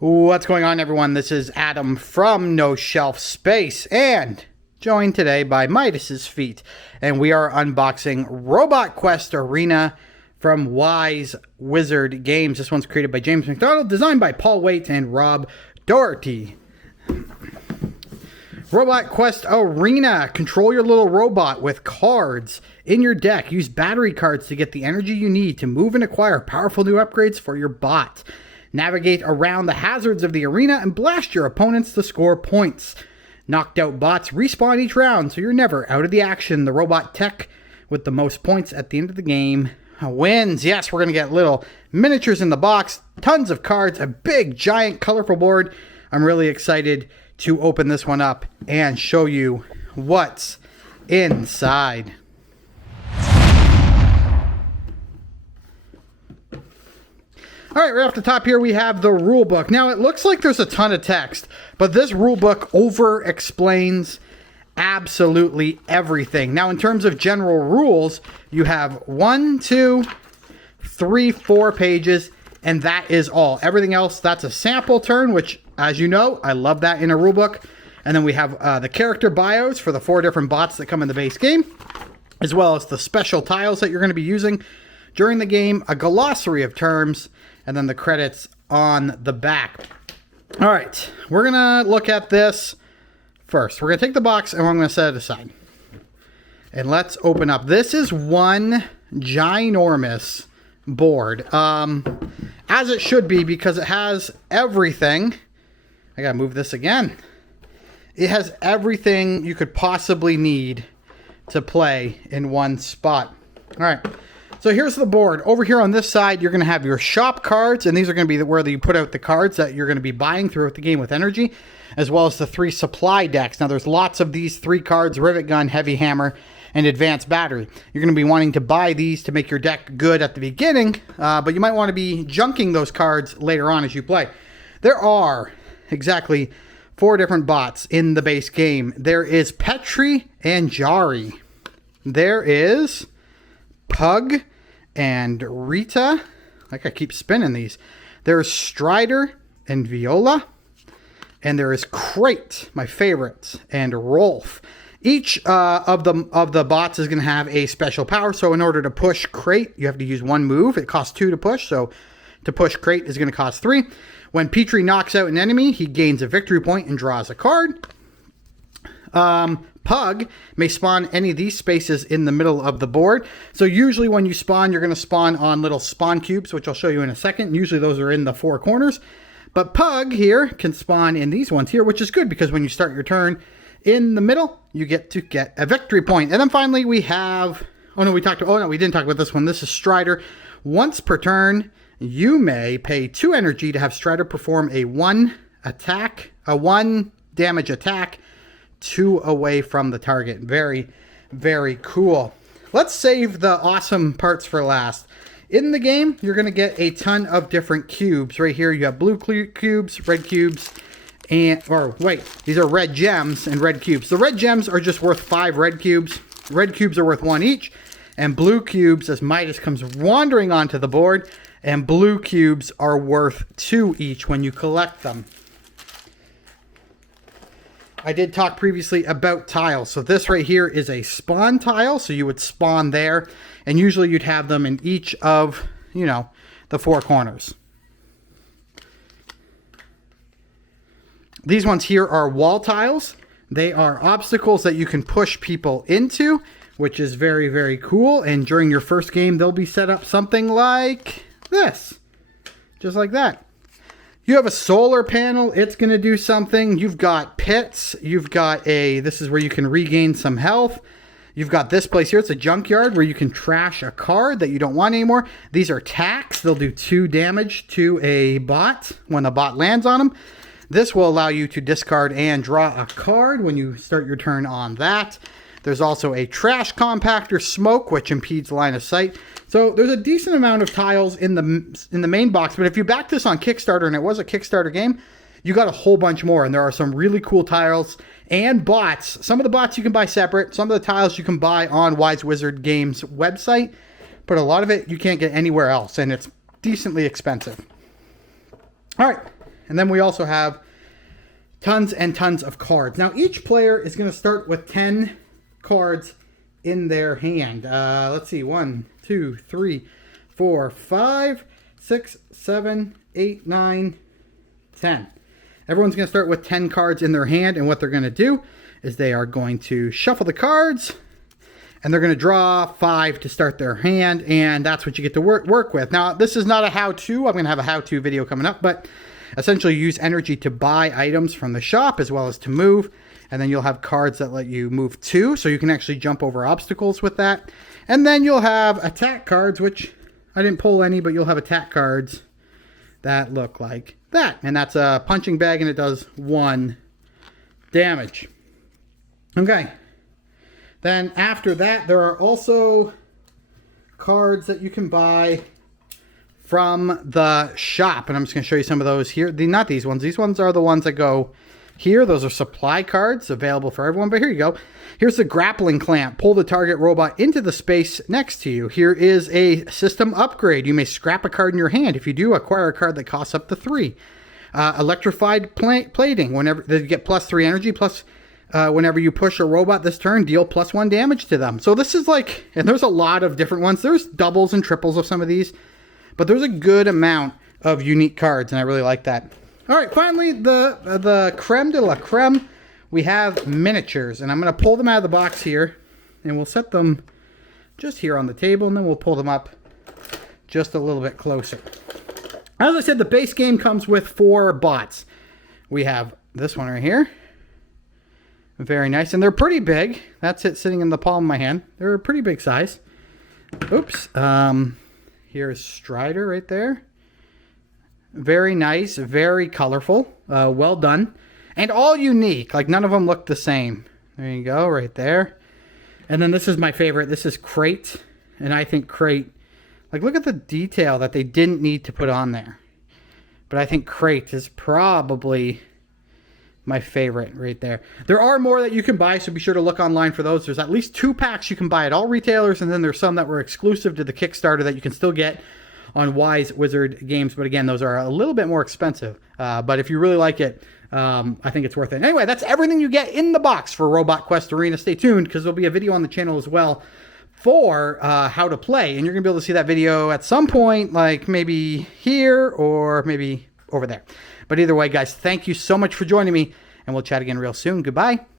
What's going on, everyone? This is Adam from No Shelf Space, and joined today by Midas's Feet, and we are unboxing Robot Quest Arena from Wise Wizard Games. This one's created by James McDonald, designed by Paul Waite and Rob Doherty. Robot Quest Arena. Control your little robot with cards in your deck. Use battery cards to get the energy you need to move and acquire powerful new upgrades for your bot. Navigate around the hazards of the arena and blast your opponents to score points. Knocked out bots respawn each round, so you're never out of the action. The robot tech with the most points at the end of the game wins. Yes, we're going to get little miniatures in the box, tons of cards, a big, giant, colorful board. I'm really excited to open this one up and show you what's inside. All right, right off the top here, we have the rule book. Now, it looks like there's a ton of text, but this rule book over-explains absolutely everything. Now, in terms of general rules, you have 1, 2, 3, 4 pages, and that is all. Everything else, that's a sample turn, which, as you know, I love that in a rule book. And then we have the character bios for the 4 different bots that come in the base game, as well as the special tiles that you're going to be using during the game, a glossary of terms, and then the credits on the back. All right, we're going to look at this first. We're going to take the box and we're going to set it aside. And let's open up. This is one ginormous board, as it should be, because it has everything. I got to move this again. It has everything you could possibly need to play in one spot. All right. So here's the board. Over here on this side, you're going to have your shop cards, and these are going to be where you put out the cards that you're going to be buying throughout the game with energy, as well as the 3 supply decks. Now, there's lots of these 3 cards: Rivet Gun, Heavy Hammer, and Advanced Battery. You're going to be wanting to buy these to make your deck good at the beginning, but you might want to be junking those cards later on as you play. There are exactly 4 different bots in the base game. There is Petri and Jari. There is Pug and Rita. Like, I keep spinning these. There's Strider and Viola. And there is Crate, my favorite, and Rolf. Each of the bots is going to have a special power. So in order to push Crate, you have to use 1 move. It costs 2 to push. So to push Crate is going to cost 3. When Petri knocks out an enemy, he gains a victory point and draws a card. Pug may spawn any of these spaces in the middle of the board. So usually when you spawn, you're going to spawn on little spawn cubes, which I'll show you in a second. Usually those are in the 4 corners. But Pug here can spawn in these ones here, which is good because when you start your turn in the middle, you get to get a victory point. And then finally we have, we didn't talk about this one. This is Strider. Once per turn, you may pay 2 energy to have Strider perform a 1 damage attack 2 away from the target. Very, very cool. Let's save the awesome parts for last. In the game, you're going to get a ton of different cubes. Right here, you have blue cubes, red cubes, these are red gems and red cubes. The red gems are just worth 5 red cubes. Red cubes are worth 1 each. And blue cubes, as Midas comes wandering onto the board, and blue cubes are worth 2 each when you collect them. I did talk previously about tiles. So this right here is a spawn tile. So you would spawn there, and usually you'd have them in each of, the 4 corners. These ones here are wall tiles. They are obstacles that you can push people into, which is very, very cool. And during your first game, they'll be set up something like this, just like that. You have a solar panel. It's going to do something. You've got pits. You've got this is where you can regain some health. You've got this place here. It's a junkyard where you can trash a card that you don't want anymore. These are tacks. They'll do 2 damage to a bot when the bot lands on them. This will allow you to discard and draw a card when you start your turn on that. There's also a trash compactor, smoke, which impedes line of sight. So there's a decent amount of tiles in the main box, but if you back this on Kickstarter, and it was a Kickstarter game, you got a whole bunch more, and there are some really cool tiles and bots. Some of the bots you can buy separate. Some of the tiles you can buy on Wise Wizard Games website, but a lot of it you can't get anywhere else, and it's decently expensive. All right, And then we also have tons and tons of cards. Now, each player is going to start with 10 cards in their hand. Let's see. 1, 2, 3, 4, 5, 6, 7, 8, 9, 10. Everyone's going to start with 10 cards in their hand, and what they're going to do is they are going to shuffle the cards, and they're going to draw 5 to start their hand, and that's what you get to work with. Now, this is not a how-to. I'm going to have a how-to video coming up, but essentially use energy to buy items from the shop as well as to move, and then you'll have cards that let you move too, so you can actually jump over obstacles with that. And then you'll have attack cards, which I didn't pull any, but you'll have attack cards that look like that. And that's a punching bag, and it does 1 damage. Okay. Then after that, there are also cards that you can buy from the shop. And I'm just going to show you some of those here. Not these ones. These ones are the ones that go here. Those are supply cards available for everyone. But here you go. Here's the grappling clamp. Pull the target robot into the space next to you. Here is a system upgrade. You may scrap a card in your hand. If you do, acquire a card that costs up to 3. Electrified plating. Whenever they get +3 energy, plus whenever you push a robot this turn, deal +1 damage to them. So this is like, and there's a lot of different ones. There's doubles and triples of some of these, but there's a good amount of unique cards, and I really like that. All right, finally, the creme de la creme, we have miniatures, and I'm going to pull them out of the box here, and we'll set them just here on the table, and then we'll pull them up just a little bit closer. As I said, the base game comes with 4 bots. We have this one right here. Very nice, and they're pretty big. That's it sitting in the palm of my hand. They're a pretty big size. Oops. Here's Strider right there. Very nice, very colorful. Well done. And all unique. Like, none of them look the same. There you go, right there. And then this is my favorite. This is Crate. And I think Crate, like, look at the detail that they didn't need to put on there. But I think Crate is probably my favorite right there. There are more that you can buy, so be sure to look online for those. There's at least 2 packs you can buy at all retailers, and then there's some that were exclusive to the Kickstarter that you can still get on Wise Wizard Games. But again, those are a little bit more expensive. But if you really like it, I think it's worth it. Anyway, that's everything you get in the box for Robot Quest Arena. Stay tuned, because there'll be a video on the channel as well for how to play. And you're going to be able to see that video at some point, like maybe here or maybe over there. But either way, guys, thank you so much for joining me, and we'll chat again real soon. Goodbye.